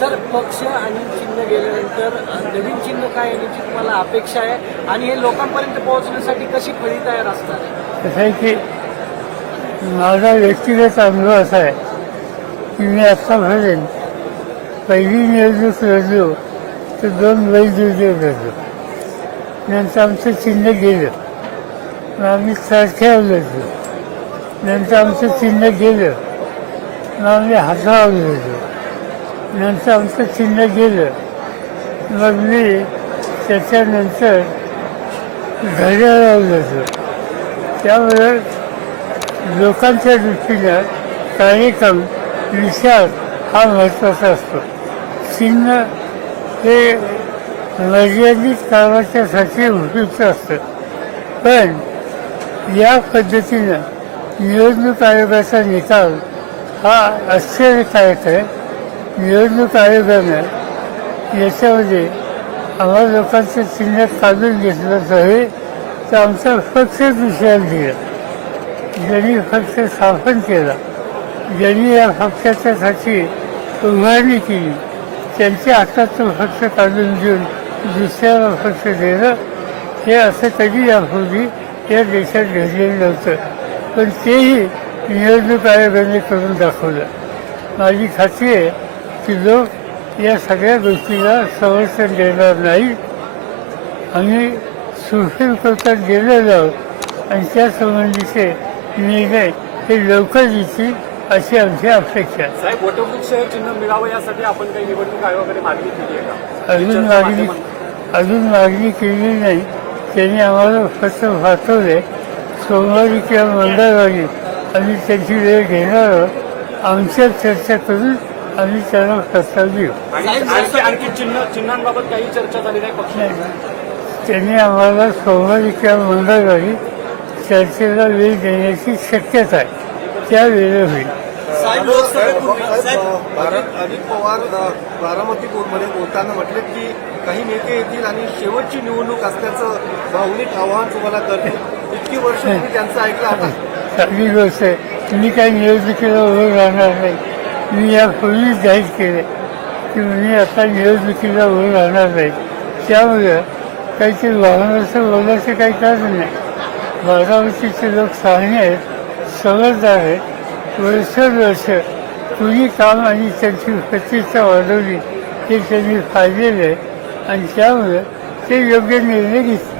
Sir पक्ष आणि चिन्ह गेल्यानंतर नवीन चिन्ह काय याची तुम्हाला अपेक्षा आहे? आणि हे लोकांपर्यंत पोहोचण्यासाठी कशी फळी तयार असणार आहे? कसं आहे की माझा व्यक्तिगत अनुभव असा आहे की मी आत्ता भरेन पहिली निवडणूक लढलो तर दोन बैल जुळले लढलो नंतर आमचं चिन्ह गेलं. मग आम्ही सारख्यावर लढलो नंतर आमचं चिन्ह गेलं. मग आम्ही हातावर लढलो नंतर आमचं चिन्ह गेलं. मग मी त्याच्यानंतर घड्याळावर लढलो त्यामुळे लोकांच्या दृष्टीनं कार्यक्रम विचार हा महत्त्वाचा असतो. चिन्ह हे मर्यादित कामाच्यासाठी उपयुक्त असतं. पण या पद्धतीनं निवडणूक आयोगाचा निकाल हा आश्चर्यकारक आहे. निवडणूक आयोगानं याच्यामध्ये आम्हा लोकांचं चिन्ह काढून घेतलं नव्हे तर आमचा पक्ष दुसऱ्याला दिला. ज्यांनी पक्ष स्थापन केला ज्यांनी या पक्षाच्यासाठी उभारणी केली त्यांच्या हातात तो पक्ष काढून देऊन दुसऱ्याला पक्ष देणं हे असं कधी यापूर्वी या देशात घडलेलं नव्हतं. पण तेही निवडणूक आयोगाने करून दाखवलं. माझी खात्री आहे की लोक या सगळ्या गोष्टीला समर्थन देणार नाही. आम्ही सुप्रीम कोर्टात गेलेलो आहोत आणि त्या संबंधीचे निर्णय हे लवकर येतील अशी आमची अपेक्षा आहे. साहेब वटवृक्ष चिन्ह मिळावं यासाठी आपण काही निवडणूक आयोगाकडे मागणी केली आहे का? अजून मागणी अजून मागणी केली नाही. त्यांनी आम्हाला फक्त पाठवले. सोमवारी किंवा मंगळवारी आम्ही त्यांची वेळ घेणार आहोत. आमच्यात चर्चा करून आम्ही त्यांना प्रस्ताव देऊ आणि आणखी आणखी चिन्ह चिन्हांबाबत काही चर्चा झाली नाही पक्ष त्यांनी आम्हाला सोमवारी किंवा मंगळवारी चर्चेला वेळ देण्याची शक्यता आहे. त्या वेळेला होईल. भारत अजित पवार बारामती कोर्टमध्ये बोलताना म्हटले की काही नेते येतील आणि शेवटची निवडणूक असल्याचं भावनिक आवाहन तुम्हाला करते इतकी वर्ष तुम्ही त्यांचं ऐकलं आता चांगली गोष्ट आहे. मी काही निवडणुकीला उभं राहणार नाही. मी यापूर्वीच जाहीर केले की मी आता निवडणुकीला उभं राहणार नाही. त्यामुळे काहीतरी वाहनाचं बोलायचं काही कारण नाही. बारामतीचे लोक सहाणे आहेत समजदार आहेत. वर्षोवर्ष कुणी काम आणि त्यांची प्रतिष्ठा वाढवली हे त्यांनी फायदेले आहे. आणि त्यामुळे ते योग्य निर्णय घेतले.